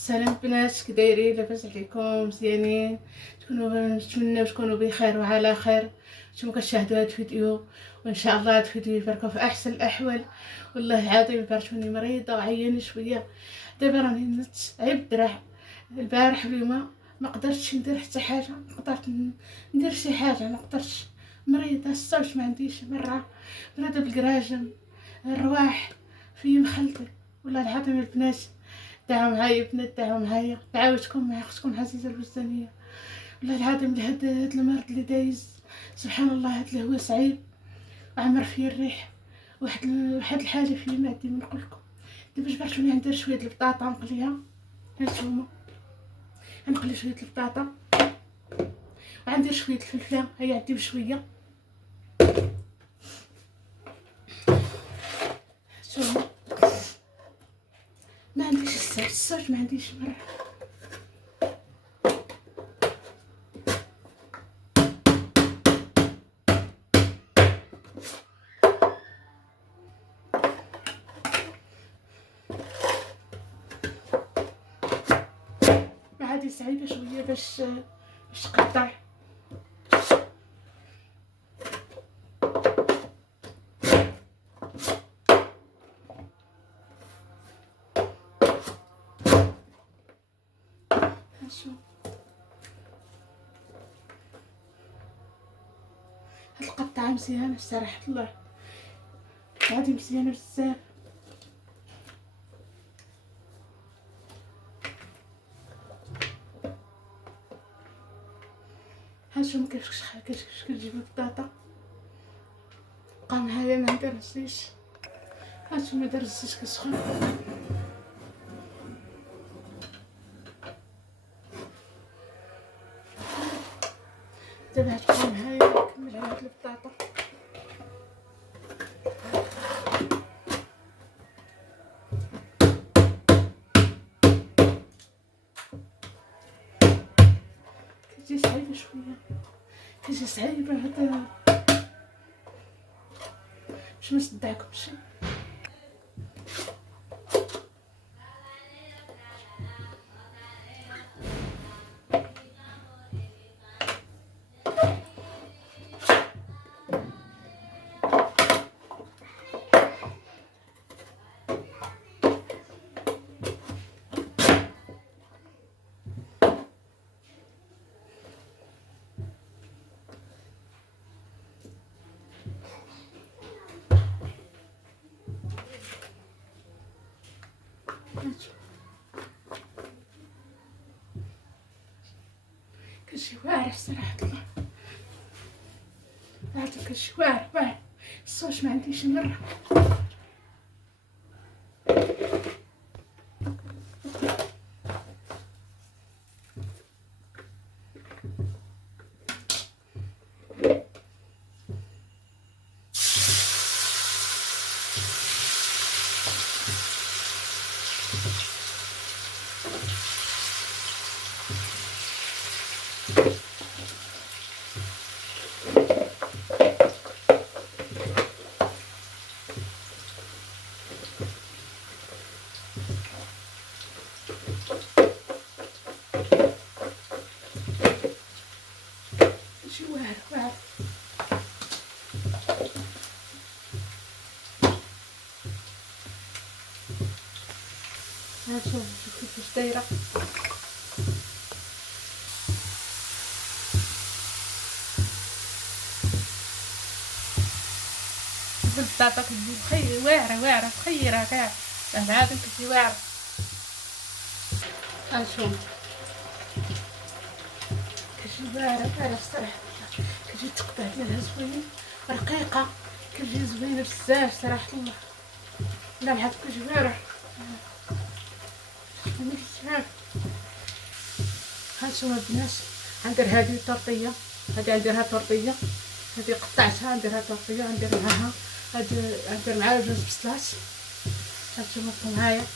السلام بنات، كي دايرين؟ لاباس عليكم؟ مزيانين؟ نتمنى تكونوا بخير وعلى خير. نتوما كتشاهدوا هذا الفيديو، وان شاء الله هذا الفيديو يباركم في احسن الاحوال. والله العظيم بارتوني مريضه وعيانه شويه. دابا راني نت عيب الدراع. البارح اليوم ما قدرتش ندير حتى حاجه، قدرت ندير شي حاجه ما قدرتش. مريضه الصوت ما عنديش، مره برده بالكراجم، الرواح في مخلطي. والله العظيم البنات دعوا معايا، بنات دعوا معايا، دعوتكم مع اختكم عزيزه الوزانيه. والله العظيم هاد المرض اللي دايز، سبحان الله، هاد الهواء صعيب وعمر فيه الريح. واحد الحاجه في معدي ما نقولكم. دابا جبرتوني ندير شويه البطاطا نقليها. هانتوما غنقلي شويه البطاطا وغندير شويه الفلفله، هيا عندي بشويه. هانتوما ما عنديش الصوت ما عنديش مره. هذه صعيبه شويه باش تقطع. شوف هاد القطعه مزيانه بصراحه الله، هادي مزيانه بزاف. هانتوما كيفاش كتجيبو البطاطا. بقى معايا ما ندير الزيت. هانتوما دار الزيت كسخن. دابا غتبقى معايا نكمل على هاد البطاطا. كتجي صعيبه شويه، كتجي صعيبه هاد باش ما صدعكمش. كلشي واعر صراحة الله، عرفتو كلشي واعر. الصوت ما عنديش مرة. كلشي واعر. ها شوف كيفاش دايره. البطاطا كتجي واعره مخيره كاع، العظيم كتجي واعره. ها شوف كتجي واعره الصراحه، كتجي التقطيع ديالها زوين رقيقه، كتجي زوينه بزاف صراحه الله. لا العظيم كتجي واعره. هانتوما البنات غندير هذه طورطيه، هذه غنديرها طورطيه، هذه قطعتها نديرها طورطيه، غندير معاها غندير معاها جوج بصلات. هانتوما بقاو معايا.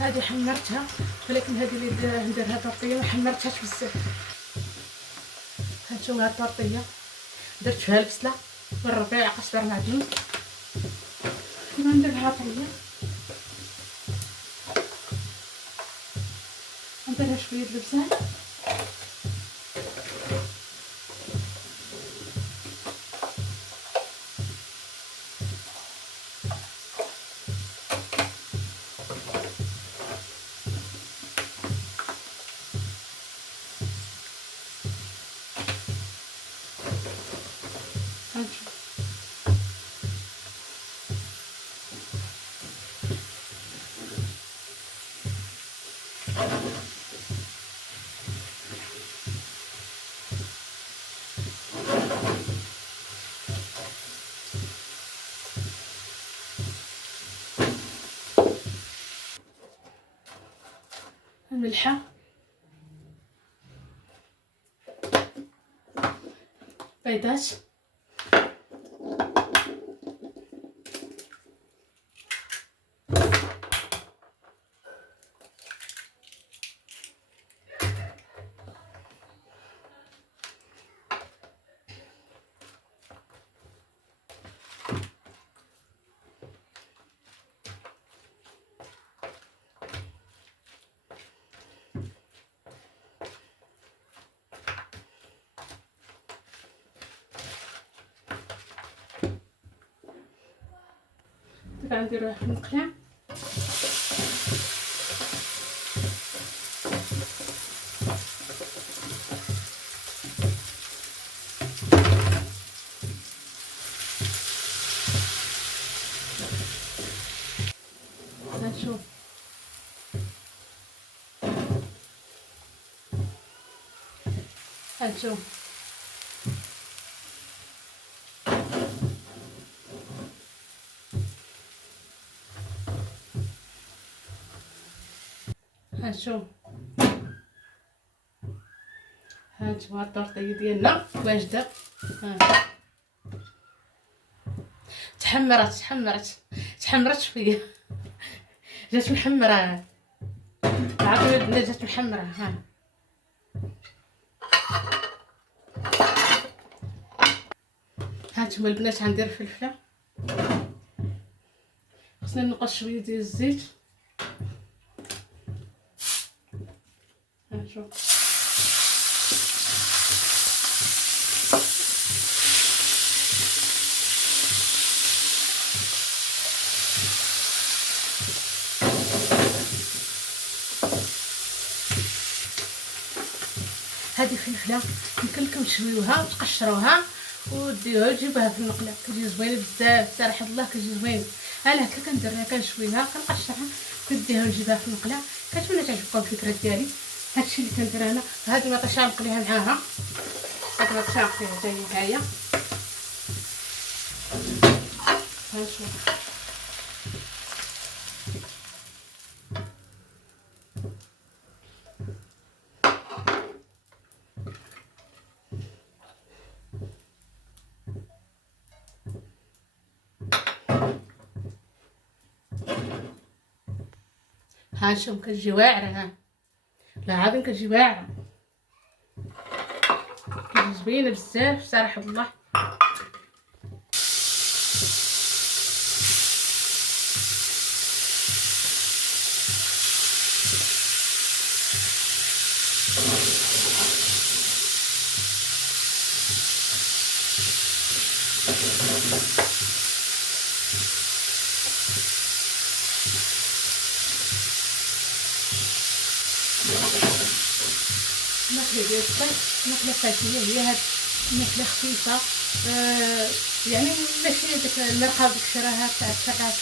هذه حمرتها، ولكن هذه اللي نديرها طرطيه ما حمرتهاش بزاف. هانتوما هاد الطرطيه درت فيها البصله والربيع قشر معدنوس، ندير لها طريه، نديرها شويه البصل، الملحه، بيضات، دابا نديروها في المقلاة. هنشوف هنشوف هنشوف هانتوما الطرطيه ديالنا واجده. تحمرت شويه، جات محمره، عرفتوا البنات جات محمره. هانتوما البنات غندير الفلفله، خصنا نقص شويه ديال الزيت. هانشوف هذه فلفله يمكن لكم تشويوها وتقشروها وديوها وتجيبوها في المقله، كتجي زوينه بزاف صراحه الله، كتجي زوينه. انا هكا كنديرها، كنشويها كنقشرها كنديها ونجيبها في المقله. كتمنى تعجبكم الفكره ديالي. هادشي اللي كندير انا. هذه مطيشه نقليها معاها، هذه مطيشه نقليها حتى هي معايا. هانشوف هانشوف كتجي واعره. لا عاد كتجي واعره، كتجي زوينه بزاف صراحه الله. الماكله ديال الصيف ماكله فاشيه، هي هاد الماكله خفيفه. يعني ماشي داك المرقه ديك شراها تاع الشراف،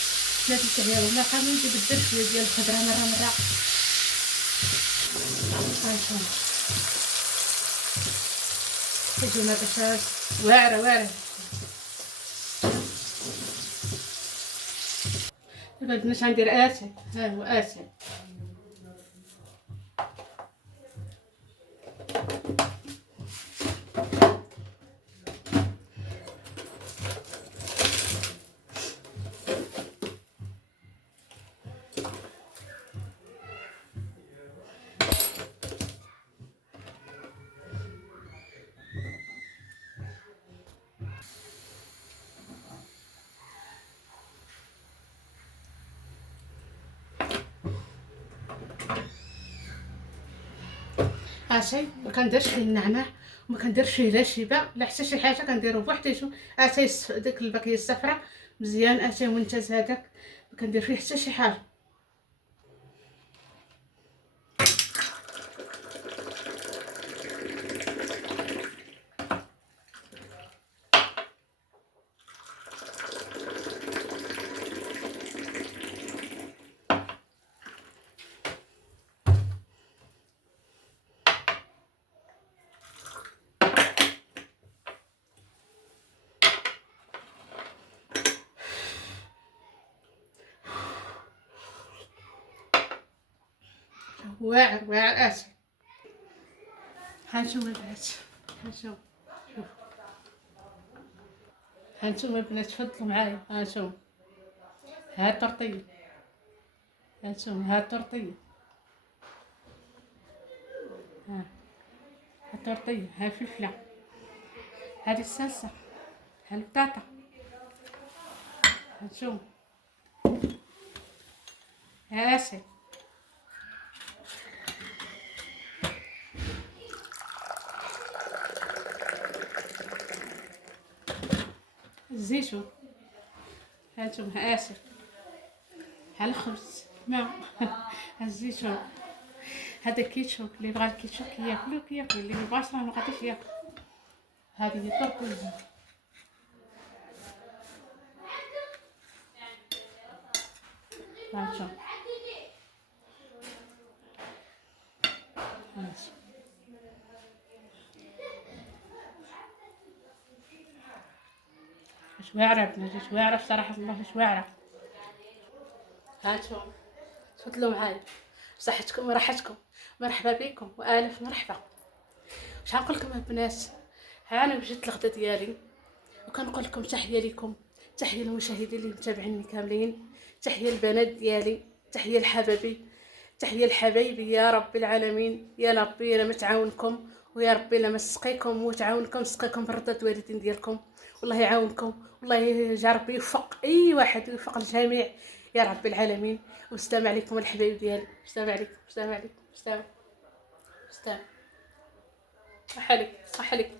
لا ديك هي المرقه من نجيب الدر شويه ديال الخضره مره. هانتوما كتجي مطيشه واعره. دابا البنات غندير اتاي. ها هو اتاي. اشي ما كنديرش فيه النعناع وما كنديرش فيه لا شيبه لا حتى شي حاجه، كنديرو بوحديتو. اتاي ديك الباكيه الصفراء مزيان، اتاي منتج هذاك ما كندير فيه حتى شي حاجه. واعر واعر اتاي. هانتوما البنات، هانتوما شوف، هانتوما البنات تفضلوا معايا. هانتوما ها الطرطيه، هانتوما ها الطرطيه، ها الطرطيه، ها الفلفله، هذه الصلصه، ها البطاطا، هانتوما ها اسي، الزيتون، هانتوما ها اسي، ها الخبز ما ها الزيتون، هذا الكيتشوب، اللي بغى الكيتشوب كياكلو كياكل، اللي مبغاش راه مغاديش ياكل. هذه هي الطرطيه. هانتوما ماشي. واعرة بنات، واعرة بصراحة الله، واعرة. هانتوما تفضلوا معايا، صحتكم وراحتكم، مرحبا بكم والف مرحبا. واش غنقول لكم البنات، ها انا وجدت الغدا ديالي، وكنقول لكم تحيه ليكم، تحيه للمشاهدين اللي متابعيني كاملين، تحيه البنات ديالي، تحيه لحبابي، تحيه لحبايبي يا رب العالمين. يا ربي الا ما تعاونكم، ويا ربي الا ما سقيكم وتعاونكم، سقيكم برضا الوالدين ديالكم، والله يعاونكم، والله يا ربي يوفق اي واحد ويوفق الجميع يا رب العالمين. والسلام عليكم الحبايب ديالي، السلام عليكم، السلام عليكم، السلام، السلام. صح عليك، صح عليك.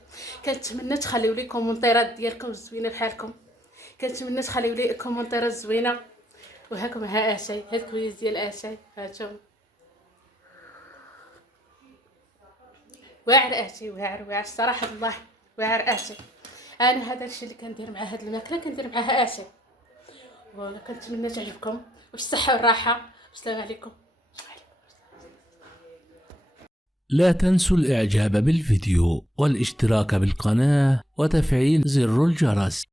كنتمنى تخليو لي كومونتيرات ديالكم زوينه بحالكم، كنتمنى تخليو لي كومونتيرات زوينه. وهاكم ها اتاي، هاد الكويز ديال اتاي هانتوما، واعر اتاي، واعر واعر الصراحه الله، واعر اتاي. انا هذا الشيء اللي كندير مع هاد الماكله كندير معاها اتاي، وكنتمنى تعجبكم وبالصحه والراحه. والسلام عليكم. لا تنسوا الإعجاب بالفيديو والاشتراك بالقناة وتفعيل زر الجرس.